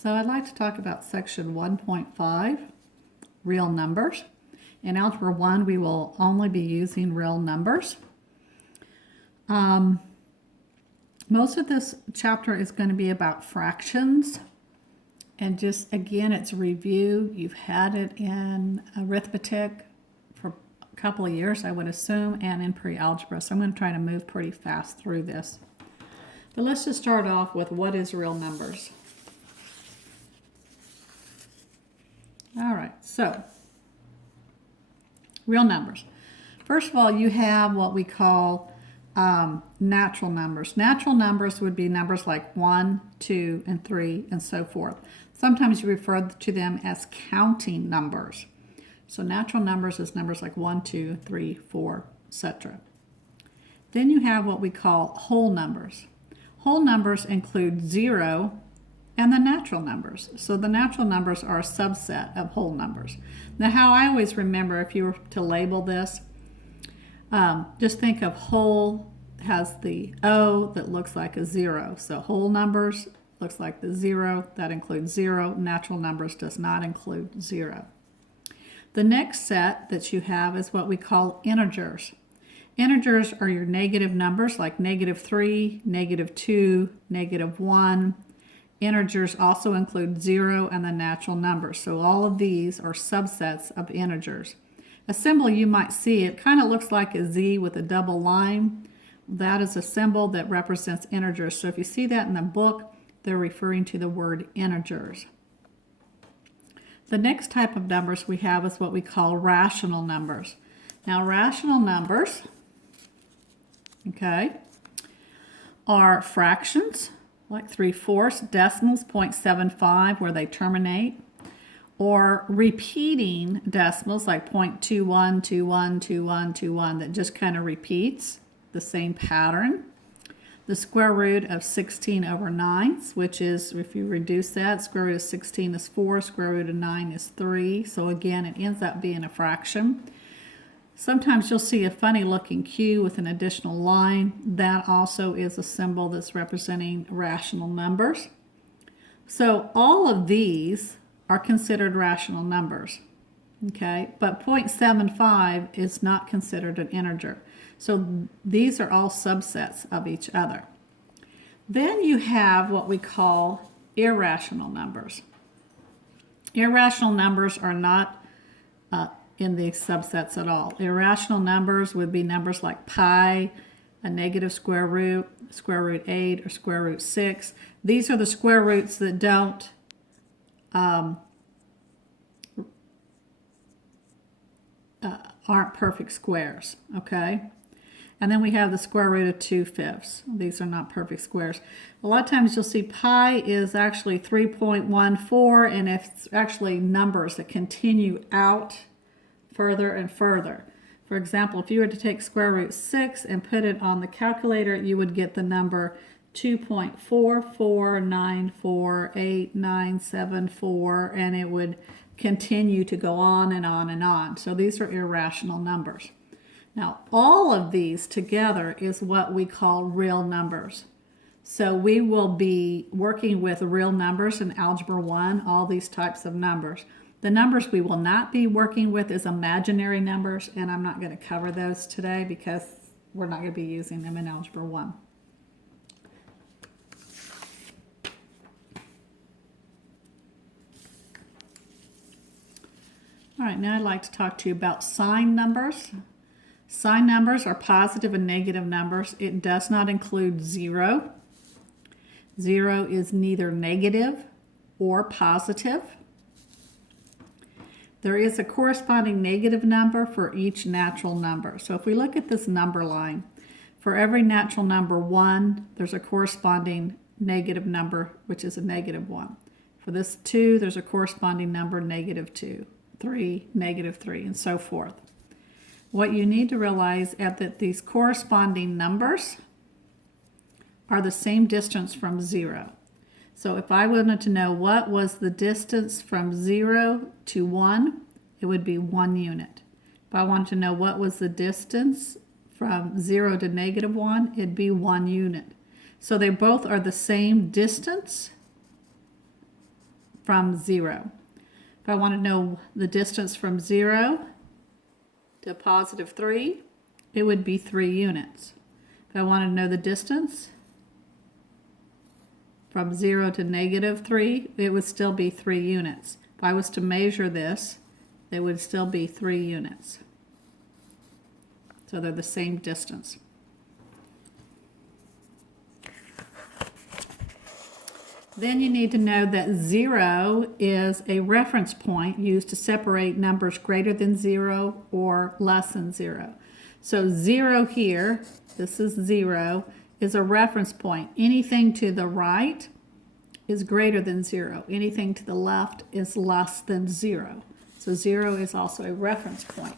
So I'd like to talk about section 1.5, real numbers. In Algebra 1, we will only be using real numbers. Most of this chapter is going to be about fractions. And just, again, it's a review. You've had it in arithmetic for a couple of years, I would assume, and in pre-algebra. So I'm going to try to move pretty fast through this. But let's just start off with what is real numbers. All right, so real numbers. First of all, you have what we call natural numbers. Natural numbers would be numbers like 1, 2, and 3, and so forth. Sometimes you refer to them as counting numbers. So natural numbers is numbers like 1, 2, 3, 4, etc. Then you have what we call whole numbers. Whole numbers include 0 and the natural numbers. So the natural numbers are a subset of whole numbers. Now, how I always remember, if you were to label this, just think of whole has the O that looks like a 0. So whole numbers looks like the 0. That includes 0. Natural numbers does not include 0. The next set that you have is what we call integers. Integers are your negative numbers like -3, -2, -1. Integers also include 0 and the natural numbers. So all of these are subsets of integers. A symbol you might see, it kind of looks like a Z with a double line. That is a symbol that represents integers. So if you see that in the book, they're referring to the word integers. The next type of numbers we have is what we call rational numbers. Now, rational numbers, okay, are fractions, like 3/4, decimals, 0.75, where they terminate, or repeating decimals like 0.21, 21, 21, 21, that just kind of repeats the same pattern. The square root of 16/9, which is, if you reduce that, square root of 16 is 4, square root of 9 is 3. So again, it ends up being a fraction. Sometimes you'll see a funny looking Q with an additional line. That also is a symbol that's representing rational numbers. So all of these are considered rational numbers, okay? But 0.75 is not considered an integer. So these are all subsets of each other. Then you have what we call irrational numbers. Irrational numbers are not in these subsets at all. Irrational numbers would be numbers like pi, a negative square root 8, or square root 6. These are the square roots that don't aren't perfect squares, okay? And then we have the square root of 2/5. These are not perfect squares. A lot of times you'll see pi is actually 3.14, and it's actually numbers that continue out further and further. For example, if you were to take square root 6 and put it on the calculator, you would get the number 2.4494897, and it would continue to go on and on and on. So these are irrational numbers. Now, all of these together is what we call real numbers. So we will be working with real numbers in Algebra 1, all these types of numbers. The numbers we will not be working with is imaginary numbers, and I'm not going to cover those today because we're not going to be using them in Algebra 1. All right, now I'd like to talk to you about sign numbers. Sign numbers are positive and negative numbers. It does not include 0. 0 is neither negative or positive. There is a corresponding negative number for each natural number. So if we look at this number line, for every natural number 1, there's a corresponding negative number, which is a -1. For this 2, there's a corresponding number, -2, 3, -3, and so forth. What you need to realize is that these corresponding numbers are the same distance from 0. So if I wanted to know what was the distance from 0 to 1, it would be 1 unit. If I wanted to know what was the distance from 0 to -1, it'd be 1 unit. So they both are the same distance, from 0. If I want to know the distance from 0 to positive 3, it would be 3 units. If I want to know the distance from 0 to negative 3, it would still be 3 units. If I was to measure this, it would still be 3 units. So they're the same distance. Then you need to know that 0 is a reference point used to separate numbers greater than 0 or less than 0. So 0 here, this is 0, is a reference point. Anything to the right is greater than 0. Anything to the left is less than 0. So 0 is also a reference point.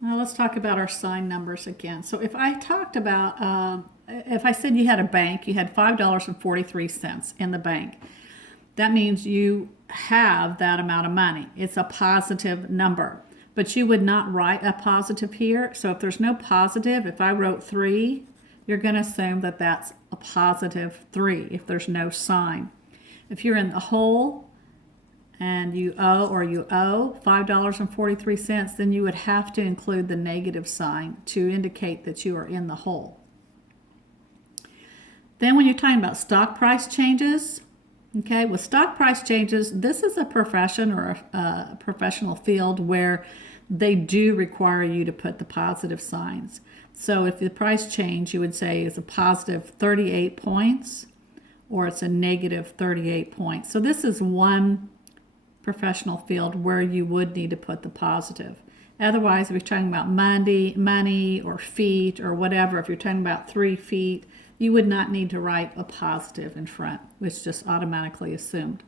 Now let's talk about our sign numbers again. So if I talked about, if I said you had a bank, you had $5.43 in the bank, that means you have that amount of money. It's a positive number, but you would not write a positive here. So if there's no positive, if I wrote 3, you're going to assume that that's a positive 3 if there's no sign. If you're in the hole, and you owe $5.43, then you would have to include the negative sign to indicate that you are in the hole. Then when you're talking about stock price changes, okay, with stock price changes, this is a profession or a professional field where they do require you to put the positive signs. So if the price change, you would say is a positive 38 points or it's a negative 38 points. So this is one professional field where you would need to put the positive. Otherwise, if you're talking about money or feet or whatever, if you're talking about 3 feet, you would not need to write a positive in front, which is just automatically assumed.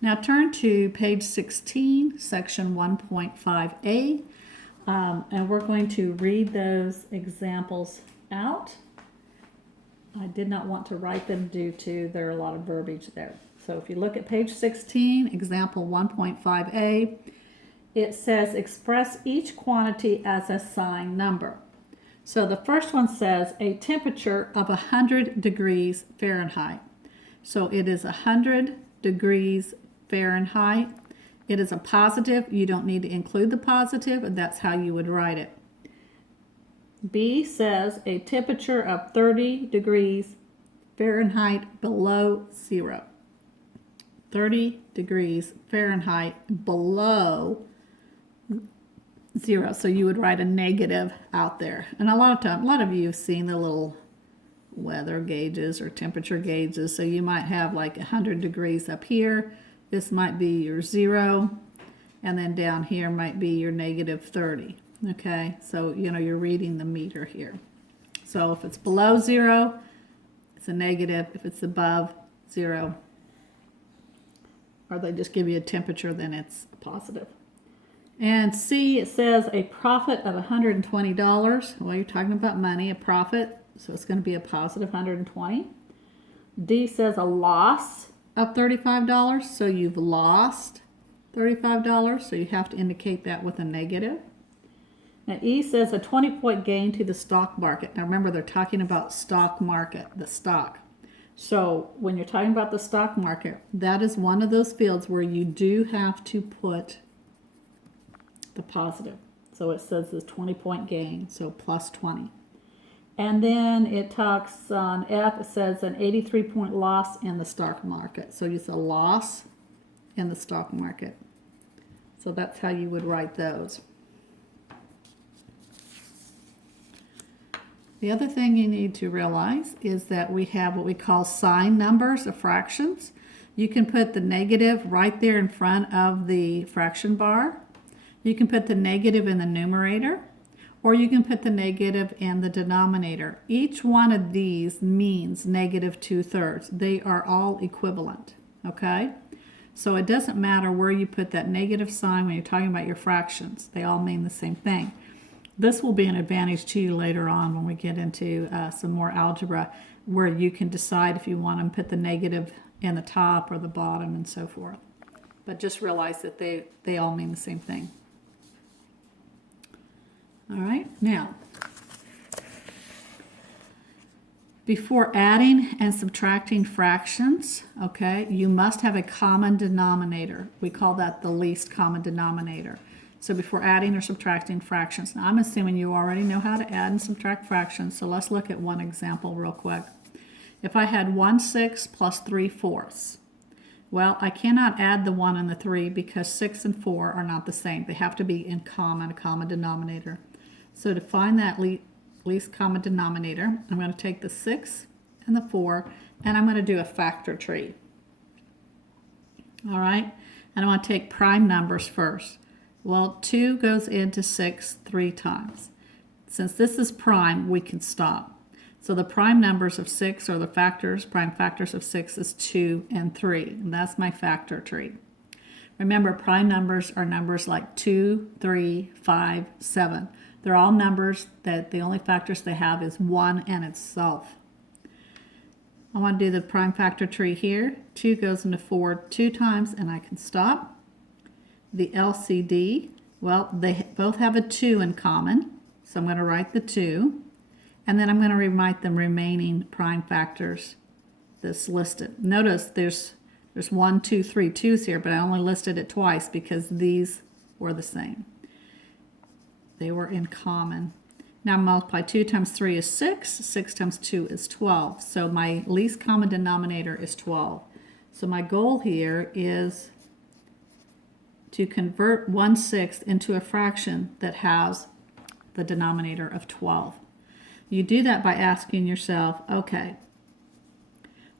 Now turn to page 16, section 1.5a, and we're going to read those examples out. I did not want to write them due to there are a lot of verbiage there. So if you look at page 16, example 1.5a, it says express each quantity as a sign number. So the first one says a temperature of 100 degrees Fahrenheit. So it is 100 degrees Fahrenheit. It is a positive. You don't need to include the positive, and that's how you would write it. B says a temperature of 30 degrees Fahrenheit below 0. 30 degrees Fahrenheit below 0. So you would write a negative out there. And a lot of you have seen the little weather gauges or temperature gauges. So you might have like 100 degrees up here. This might be your 0. And then down here might be your negative 30. Okay, so you're reading the meter here. So if it's below 0, it's a negative. If it's above 0, or they just give you a temperature, then it's a positive. And C, it says a profit of $120. Well, you're talking about money, a profit, so it's going to be a positive 120. D says a loss of $35, so you've lost $35, so you have to indicate that with a negative. Now E says a 20-point gain to the stock market. Now remember, they're talking about stock market, the stock. So when you're talking about the stock market, that is one of those fields where you do have to put the positive. So it says the 20-point gain, so plus 20. And then it talks on F, it says an 83-point loss in the stock market. So it's a loss in the stock market. So that's how you would write those. The other thing you need to realize is that we have what we call sign numbers of fractions. You can put the negative right there in front of the fraction bar. You can put the negative in the numerator, or you can put the negative in the denominator. Each one of these means negative 2/3. They are all equivalent, okay? So it doesn't matter where you put that negative sign when you're talking about your fractions. They all mean the same thing. This will be an advantage to you later on when we get into some more algebra, where you can decide if you want to put the negative in the top or the bottom and so forth. But just realize that they all mean the same thing. All right, now Before adding and subtracting fractions, okay, you must have a common denominator. We call that the least common denominator. So before adding or subtracting fractions. Now I'm assuming you already know how to add and subtract fractions, so let's look at one example real quick. If I had 1/6 plus 3/4, well, I cannot add the 1 and the 3 because 6 and 4 are not the same. They have to be in common, a common denominator. So to find that least common denominator, I'm going to take the 6 and the 4, and I'm going to do a factor tree. All right, and I want to take prime numbers first. Well, 2 goes into 6 3 times. Since this is prime, we can stop. So the prime numbers of 6, or the factors, prime factors of 6 is 2 and 3, and that's my factor tree. Remember, prime numbers are numbers like 2, 3, 5, 7. They're all numbers that the only factors they have is 1 and itself. I want to do the prime factor tree here. 2 goes into 4 2 times, and I can stop. The LCD, well, they both have a 2 in common, so I'm going to write the 2. And then I'm going to write the remaining prime factors that's listed. Notice there's 1, 2, 3 2's here, but I only listed it twice because these were the same. They were in common. Now multiply 2 times 3 is 6. 6 times 2 is 12. So my least common denominator is 12. So my goal here is to convert 1/6 into a fraction that has the denominator of 12. You do that by asking yourself, okay,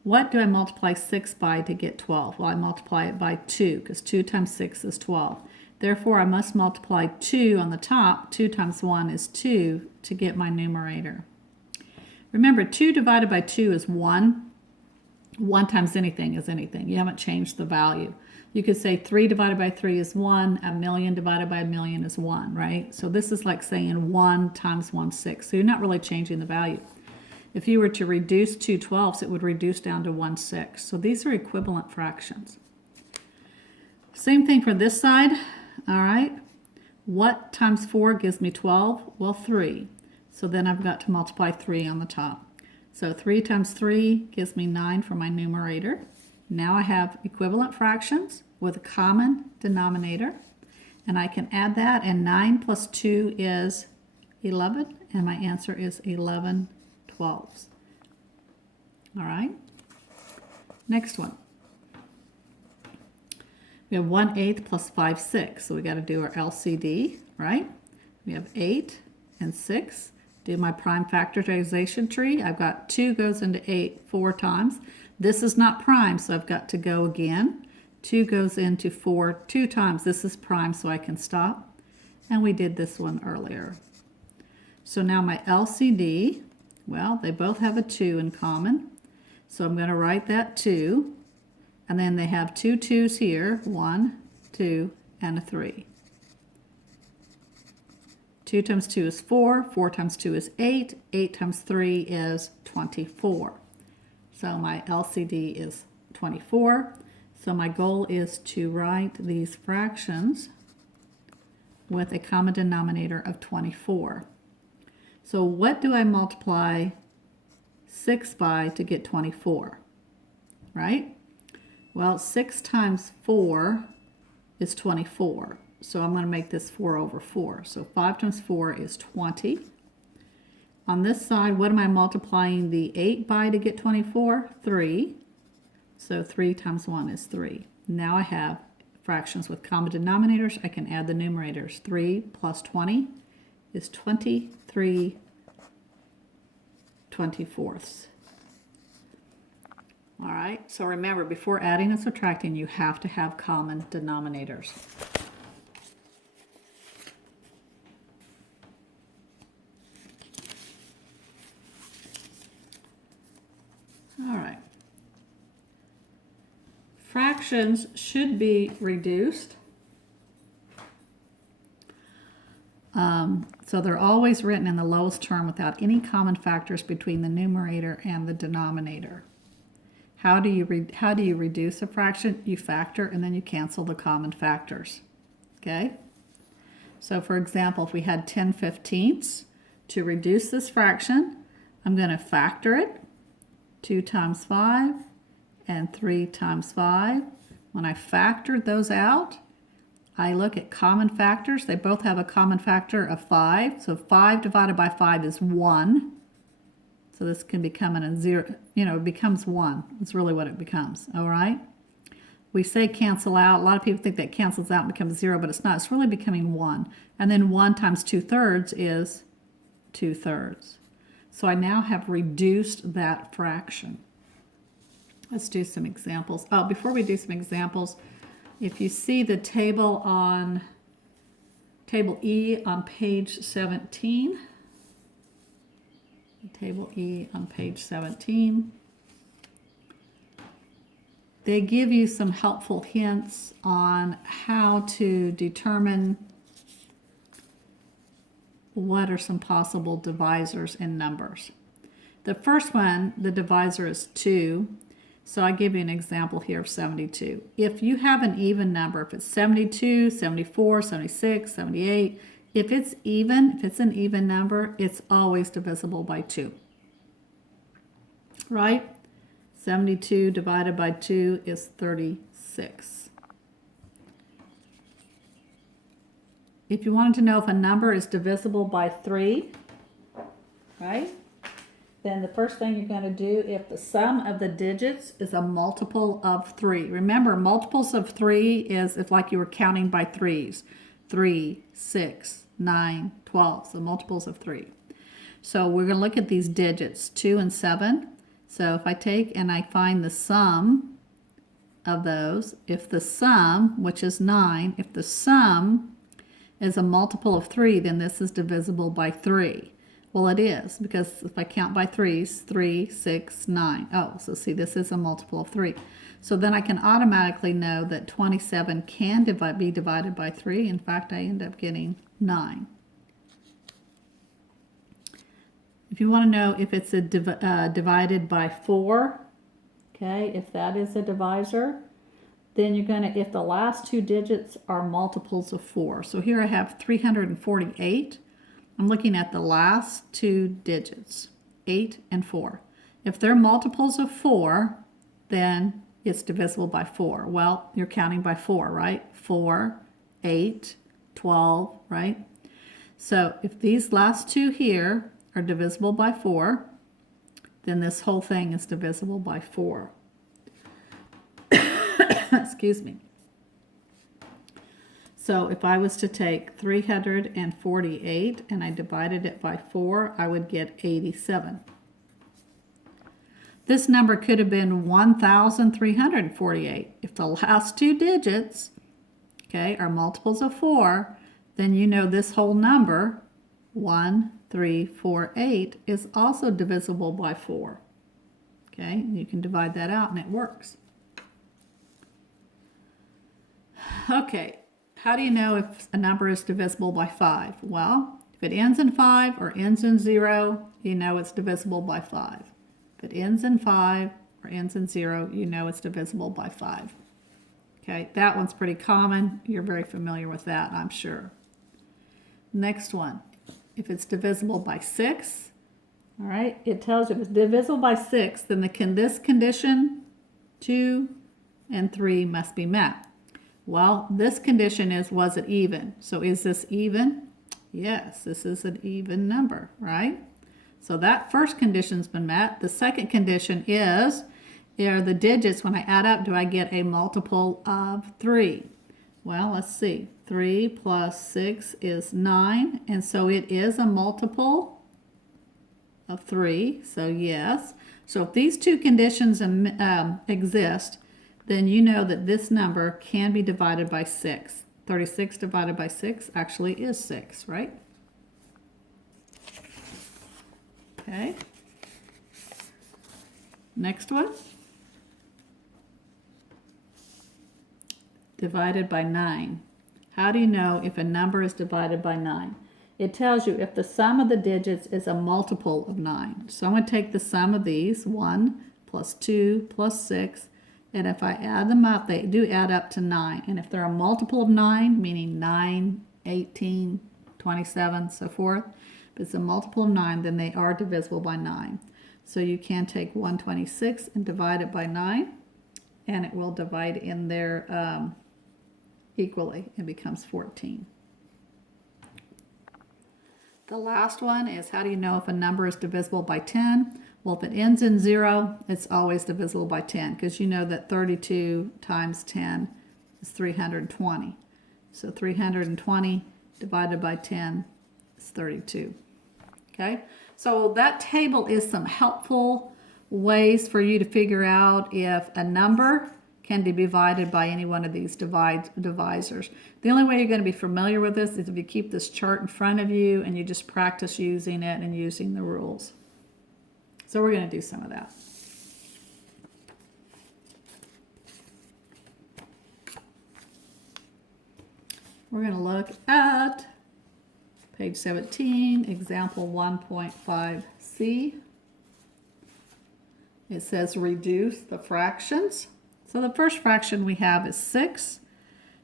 what do I multiply 6 by to get 12? Well, I multiply it by 2 because 2 times 6 is 12. Therefore, I must multiply 2 on the top. 2 times 1 is 2 to get my numerator. Remember, 2 divided by 2 is 1. 1 times anything is anything. You haven't changed the value. You could say 3 divided by 3 is 1. A million divided by a million is 1, right? So this is like saying 1 times 1/6. So you're not really changing the value. If you were to reduce 2 12ths, it would reduce down to 1/6. So these are equivalent fractions. Same thing for this side. All right. What times 4 gives me 12? Well, 3. So then I've got to multiply 3 on the top. So 3 times 3 gives me 9 for my numerator. Now I have equivalent fractions with a common denominator, and I can add that, and 9 plus 2 is 11, and my answer is 11/12. All right. Next one. We have 1/8 plus 5/6, so we got to do our LCD, right? We have 8 and 6. Do my prime factorization tree. I've got 2 goes into 8 4 times. This is not prime, so I've got to go again. 2 goes into 4 2 times. This is prime, so I can stop. And we did this one earlier. So now my LCD, well, they both have a 2 in common. So I'm going to write that 2. And then they have 2 2's here. 1, 2, and a 3. 2 times 2 is 4. 4 times 2 is 8. 8 times 3 is 24. So my LCD is 24. So my goal is to write these fractions with a common denominator of 24. So what do I multiply 6 by to get 24? Right? Well, 6 times 4 is 24. So I'm going to make this 4 over 4. So 5 times 4 is 20. On this side, what am I multiplying the 8 by to get 24? 3. So 3 times 1 is 3. Now I have fractions with common denominators. I can add the numerators. 3 plus 20 is 23 24ths. All right, so remember, before adding and subtracting, you have to have common denominators. All right. Fractions should be reduced. So they're always written in the lowest term without any common factors between the numerator and the denominator. How do you reduce a fraction? You factor and then you cancel the common factors. Okay? So for example, if we had 10/15, to reduce this fraction, I'm going to factor it. 2 times 5, and 3 times 5. When I factor those out, I look at common factors. They both have a common factor of 5. So 5 divided by 5 is 1. So this can become a 0, it becomes 1. That's really what it becomes, all right? We say cancel out. A lot of people think that cancels out and becomes 0, but it's not. It's really becoming 1. And then 1 times 2/3 is 2/3. So I now have reduced that fraction. Let's do some examples. Oh, before we do some examples, if you see the table on table E on page 17, table E on page 17, they give you some helpful hints on how to determine what are some possible divisors in numbers. The first one, the divisor is 2. So I give you an example here of 72. If you have an even number, if it's 72, 74, 76, 78, if it's an even number, it's always divisible by 2. Right? 72 divided by 2 is 36. If you wanted to know if a number is divisible by 3, right? Then the first thing you're going to do, if the sum of the digits is a multiple of 3. Remember, multiples of 3 is if like you were counting by 3s. 3, 6, 9, 12. So multiples of 3. So we're going to look at these digits, 2 and 7. So if I take and I find the sum of those, if the sum, which is 9, if the sum is a multiple of 3, then this is divisible by 3. Well, it is, because if I count by 3s, 3, 6, 9. Oh, so see, this is a multiple of 3. So then I can automatically know that 27 can be divided by 3. In fact, I end up getting 9. If you want to know if it's divided by 4, okay, if that is a divisor, then you're going to, if the last 2 digits are multiples of 4. So here I have 348. I'm looking at the last 2 digits, 8 and 4. If they're multiples of 4, then it's divisible by 4. Well, you're counting by 4, right? 4, 8, 12, right? So if these last 2 here are divisible by 4, then this whole thing is divisible by 4. Excuse me. So if I was to take 348 and I divided it by 4, I would get 87. This number could have been 1,348. If the last 2 digits, okay, are multiples of 4, then you know this whole number, 1348, is also divisible by 4. Okay, you can divide that out and it works. Okay. How do you know if a number is divisible by 5? Well, if it ends in 5 or ends in 0, you know it's divisible by 5. If it ends in 5 or ends in 0, you know it's divisible by 5. Okay, that one's pretty common. You're very familiar with that, I'm sure. Next one, if it's divisible by 6, all right, it tells you if it's divisible by 6, then this condition, 2 and 3 must be met. Well, this condition is, was it even? So is this even? Yes, this is an even number, right? So that first condition's been met. The second condition is, are the digits, when I add up, do I get a multiple of 3? Well, let's see. 3 plus 6 is 9, and so it is a multiple of 3, so yes. So if these 2 conditions exist, then you know that this number can be divided by 6. 36 divided by 6 actually is 6, right? Okay. Next one. Divided by 9. How do you know if a number is divided by 9? It tells you if the sum of the digits is a multiple of 9. So I'm going to take the sum of these, 1 plus 2 plus 6, and if I add them up, they do add up to 9. And if they're a multiple of 9, meaning 9, 18, 27, so forth, if it's a multiple of 9, then they are divisible by 9. So you can take 126 and divide it by 9, and it will divide in there equally. It becomes 14. The last one is, how do you know if a number is divisible by 10? Well, if it ends in 0, it's always divisible by 10, because you know that 32 times 10 is 320. So 320 divided by 10 is 32. Okay, so that table is some helpful ways for you to figure out if a number can be divided by any one of these divisors. The only way you're going to be familiar with this is if you keep this chart in front of you and you just practice using it and using the rules. So we're going to do some of that. We're going to look at page 17, example 1.5c. It says reduce the fractions. So the first fraction we have is 6.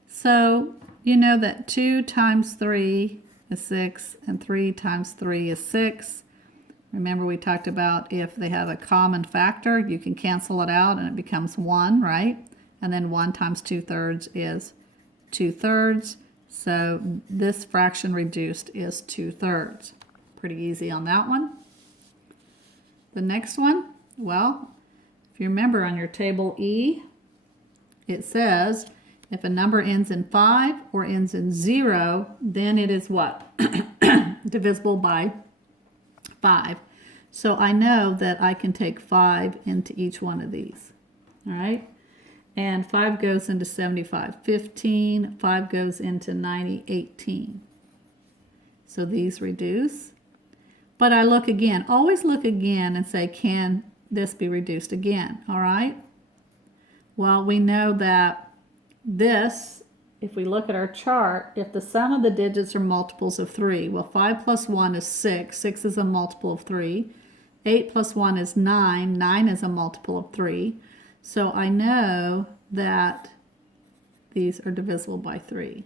So you know that 2 times 3 is 6 and 3 times 3 is 6. Remember we talked about if they have a common factor, you can cancel it out and it becomes 1, right? And then 1 times 2/3 is 2/3. So this fraction reduced is 2/3. Pretty easy on that one. The next one, well, if you remember on your table E, it says if a number ends in 5 or ends in 0, then it is what? Divisible by 5. So I know that I can take 5 into each one of these. All right? And 5 goes into 75, 15. 5 goes into 90, 18. So these reduce. But I look again. Always look again and say, can this be reduced again? All right? Well, we know that this, if we look at our chart, if the sum of the digits are multiples of 3, well, 5 plus 1 is 6. 6 is a multiple of 3. 8 plus 1 is 9. 9 is a multiple of 3. So I know that these are divisible by 3.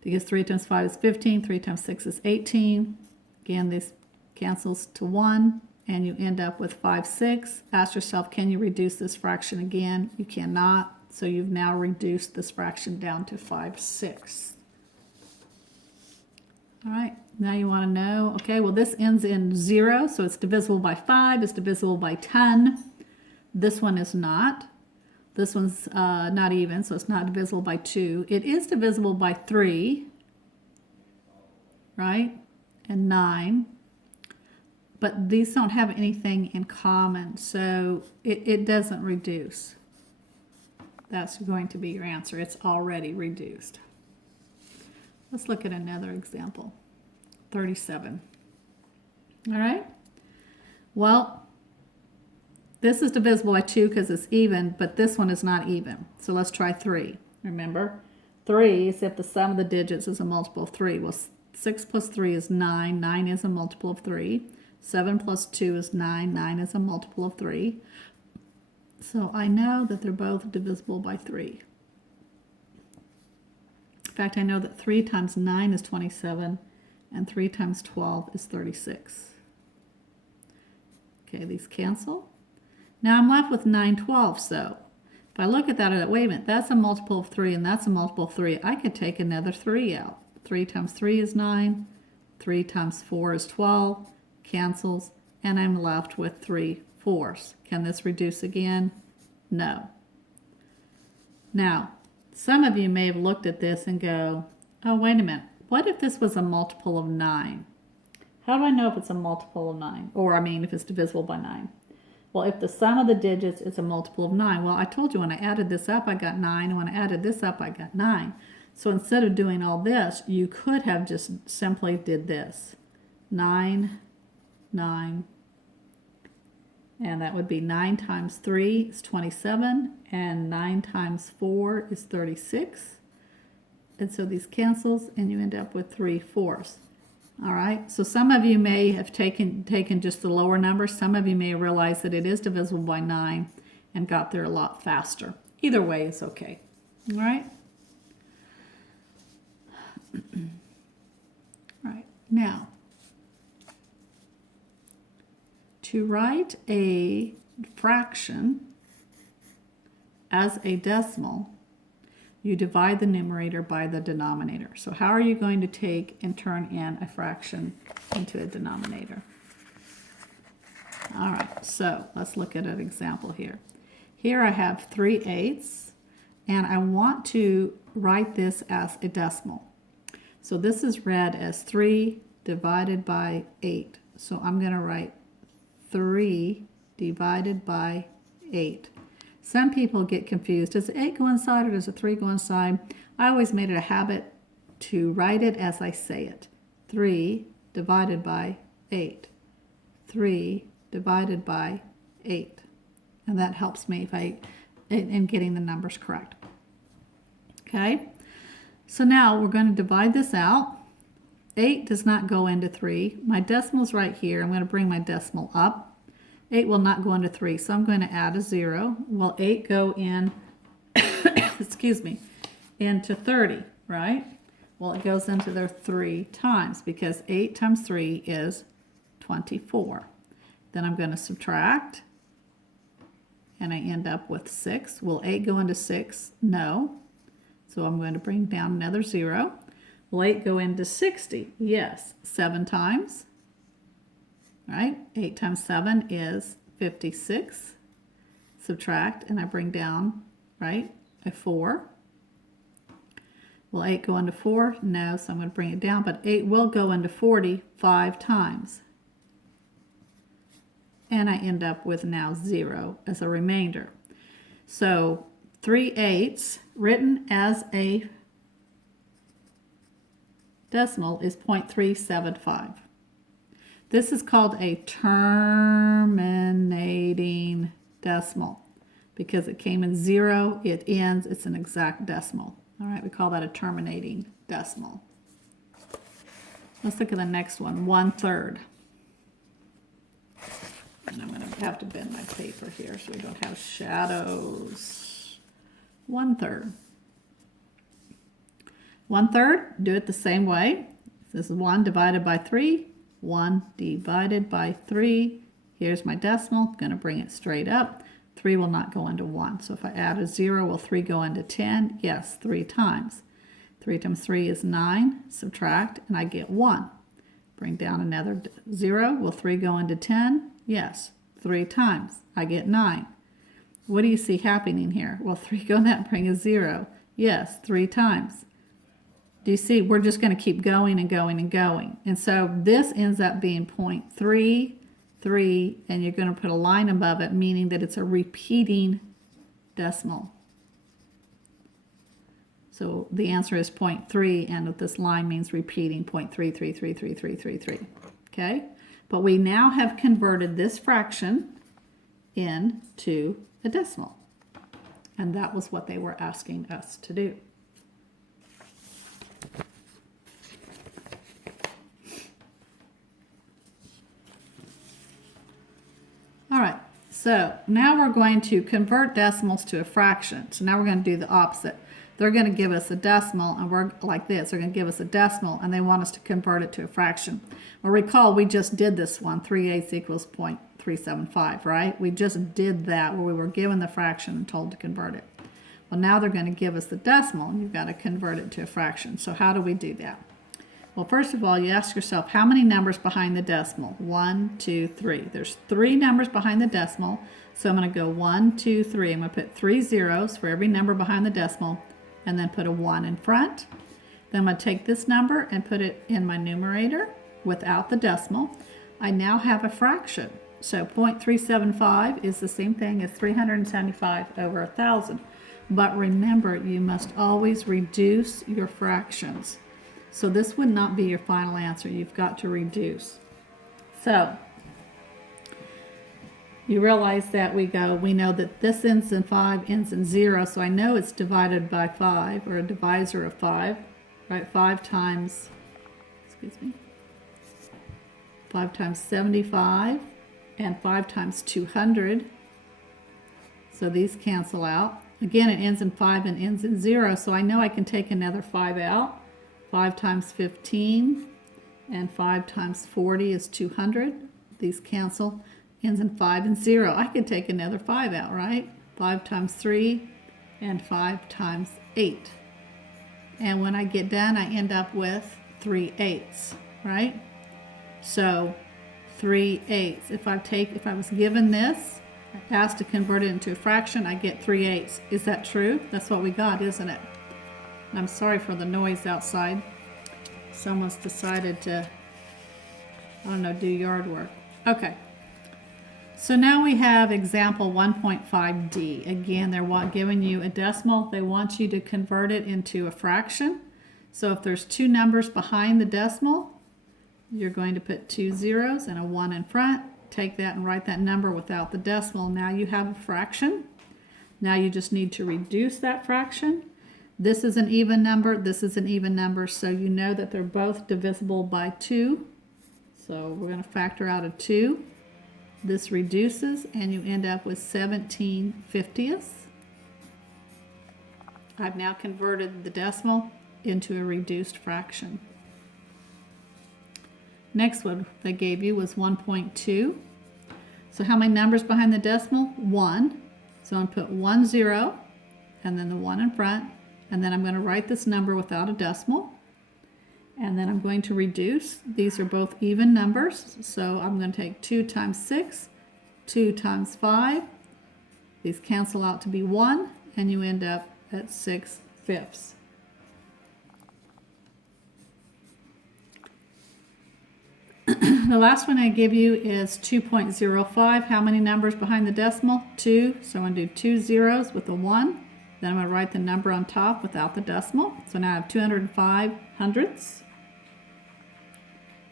Because 3 times 5 is 15. 3 times 6 is 18. Again, this cancels to 1. And you end up with 5, 6. Ask yourself, can you reduce this fraction again? You cannot. So you've now reduced this fraction down to 5, 6. All right, now you want to know, okay, well this ends in 0, so it's divisible by 5, it's divisible by 10. This one is not. This one's not even, so it's not divisible by 2. It is divisible by 3, right, and 9. But these don't have anything in common, so it doesn't reduce. That's going to be your answer. It's already reduced. Let's look at another example. 37. All right? Well, this is divisible by 2 because it's even, but this one is not even. So let's try 3. Remember? 3 is if the sum of the digits is a multiple of 3. Well, 6 plus 3 is 9. 9 is a multiple of 3. 7 plus 2 is 9. 9 is a multiple of 3. So I know that they're both divisible by 3. In fact, I know that 3 times 9 is 27, and 3 times 12 is 36. Okay, these cancel. Now I'm left with 9 12ths, so if I look at that, wait a minute, that's a multiple of 3, and that's a multiple of 3. I could take another 3 out. 3 times 3 is 9. 3 times 4 is 12. Cancels, and I'm left with 3 4ths. Can this reduce again? No. Now, some of you may have looked at this and go, oh, wait a minute. What if this was a multiple of 9? How do I know if it's a multiple of 9? Or, I mean, if it's divisible by 9? Well, if the sum of the digits is a multiple of 9, well, I told you when I added this up, I got 9, and when I added this up, I got 9. So instead of doing all this, you could have just simply did this. 9, 9, and that would be 9 times 3 is 27, and 9 times 4 is 36. And so these cancels, and you end up with 3 4ths. All right, so some of you may have taken just the lower number. Some of you may realize that it is divisible by 9 and got there a lot faster. Either way is okay. All right? All right, now, To write a fraction as a decimal, you divide the numerator by the denominator. So how are you going to take and turn in a fraction into a denominator? All right, so let's look at an example here. Here I have 3/8, and I want to write this as a decimal. So this is read as 3 divided by 8. So I'm going to write 3 divided by 8. Some people get confused. Does the 8 go inside or does the 3 go inside? I always made it a habit to write it as I say it. 3 divided by 8. 3 divided by 8. And that helps me in getting the numbers correct. Okay, so now we're going to divide this out. 8 does not go into 3. My decimal's right here. I'm going to bring my decimal up. 8 will not go into 3, so I'm going to add a 0. Will 8 go in, excuse me, into 30, right? Well, it goes into there 3 times because 8 times 3 is 24. Then I'm going to subtract, and I end up with 6. Will 8 go into 6? No. So I'm going to bring down another 0. Will 8 go into 60? Yes. 7 times, right? 8 times 7 is 56. Subtract, and I bring down, right, a 4. Will 8 go into 4? No, so I'm going to bring it down, but 8 will go into 40 5 times. And I end up with now 0 as a remainder. So 3/8 written as a decimal is 0.375. This is called a terminating decimal because it came in 0, it ends, it's an exact decimal. All right, we call that a terminating decimal. Let's look at the next one, 1/3. And I'm going to have to bend my paper here so we don't have shadows. 1/3. 1/3, do it the same way. This is 1 divided by 3. 1 divided by 3. Here's my decimal. I'm going to bring it straight up. 3 will not go into 1. So if I add a 0, will 3 go into 10? Yes, 3 times. 3 times 3 is 9. Subtract, and I get 1. Bring down another 0. Will 3 go into 10? Yes, 3 times. I get 9. What do you see happening here? Well, 3 go in that and bring a 0. Yes, 3 times. Do you see? We're just going to keep going and going and going. And so this ends up being 0.33, and you're going to put a line above it, meaning that it's a repeating decimal. So the answer is 0.3, and this line means repeating 0.33333333. Okay? But we now have converted this fraction into a decimal. And that was what they were asking us to do. All right, so now we're going to convert decimals to a fraction. So now we're going to do the opposite. They're going to give us a decimal, and we're like this. They're going to give us a decimal, and they want us to convert it to a fraction. Well, recall, we just did this one, 3/8 equals 0.375, right? We just did that where we were given the fraction and told to convert it. Well, now they're going to give us the decimal, and you've got to convert it to a fraction. So how do we do that? Well, first of all, you ask yourself, how many numbers behind the decimal? 1, 2, 3. There's 3 numbers behind the decimal, so I'm going to go 1, 2, 3. I'm going to put 3 zeros for every number behind the decimal, and then put a 1 in front. Then I'm going to take this number and put it in my numerator without the decimal. I now have a fraction. So 0.375 is the same thing as 375 over 1,000. But remember, you must always reduce your fractions. So this would not be your final answer. You've got to reduce. So you realize that we know that this ends in 5, ends in 0, so I know it's divided by 5, or a divisor of 5, right? 5 times 75, and 5 times 200. So these cancel out. Again, it ends in 5 and ends in 0, so I know I can take another 5 out. 5 times 15 and 5 times 40 is 200. These cancel. ends in 5 and 0. I could take another 5 out, right? 5 times 3 and 5 times 8. And when I get done, I end up with 3/8, right? So 3/8. If I was given this, asked to convert it into a fraction, I get 3/8. Is that true? That's what we got, isn't it? And I'm sorry for the noise outside. Someone's decided to, I don't know, do yard work. Okay. So now we have example 1.5D. Again, they're giving you a decimal. They want you to convert it into a fraction. So if there's two numbers behind the decimal, you're going to put 2 zeros and a 1 in front. Take that and write that number without the decimal. Now you have a fraction. Now you just need to reduce that fraction. This is an even number. This is an even number. So you know that they're both divisible by 2. So we're going to factor out a 2. This reduces and you end up with 17/50. I've now converted the decimal into a reduced fraction. Next one they gave you was 1.2. So how many numbers behind the decimal? 1. So I'm going to put 1 0 and then the 1 in front. And then I'm going to write this number without a decimal. And then I'm going to reduce. These are both even numbers. So I'm going to take 2 times 6, 2 times 5. These cancel out to be 1, and you end up at 6/5. The last one I give you is 2.05. How many numbers behind the decimal? 2. So I'm going to do 2 zeros with a 1. Then I'm going to write the number on top without the decimal. So now I have 205 hundredths.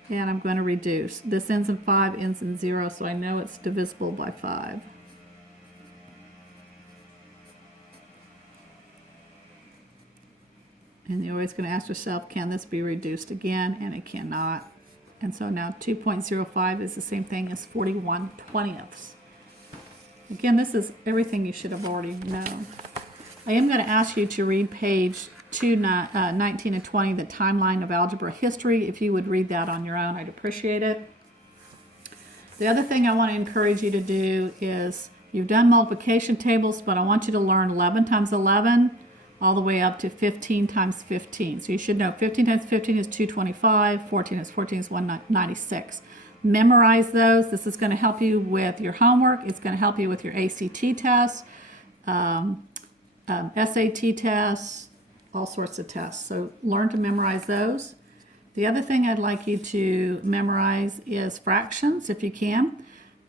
And I'm going to reduce. This ends in 5, ends in 0, so I know it's divisible by 5. And you're always going to ask yourself, can this be reduced again? And it cannot. And so now 2.05 is the same thing as 41/20. Again, this is everything you should have already known. I am going to ask you to read page 19 and 20, the timeline of algebra history. If you would read that on your own, I'd appreciate it. The other thing I want to encourage you to do is, you've done multiplication tables, but I want you to learn 11 times 11 all the way up to 15 times 15. So you should know 15 times 15 is 225, 14 times 14 is 196. Memorize those. This is going to help you with your homework. It's going to help you with your ACT tests, SAT tests, all sorts of tests. So learn to memorize those. The other thing I'd like you to memorize is fractions, if you can.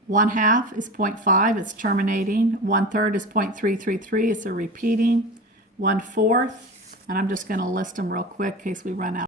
1/2 is 0.5, it's terminating. 1/3 is 0.333, it's a repeating. 1/4, and I'm just going to list them real quick in case we run out.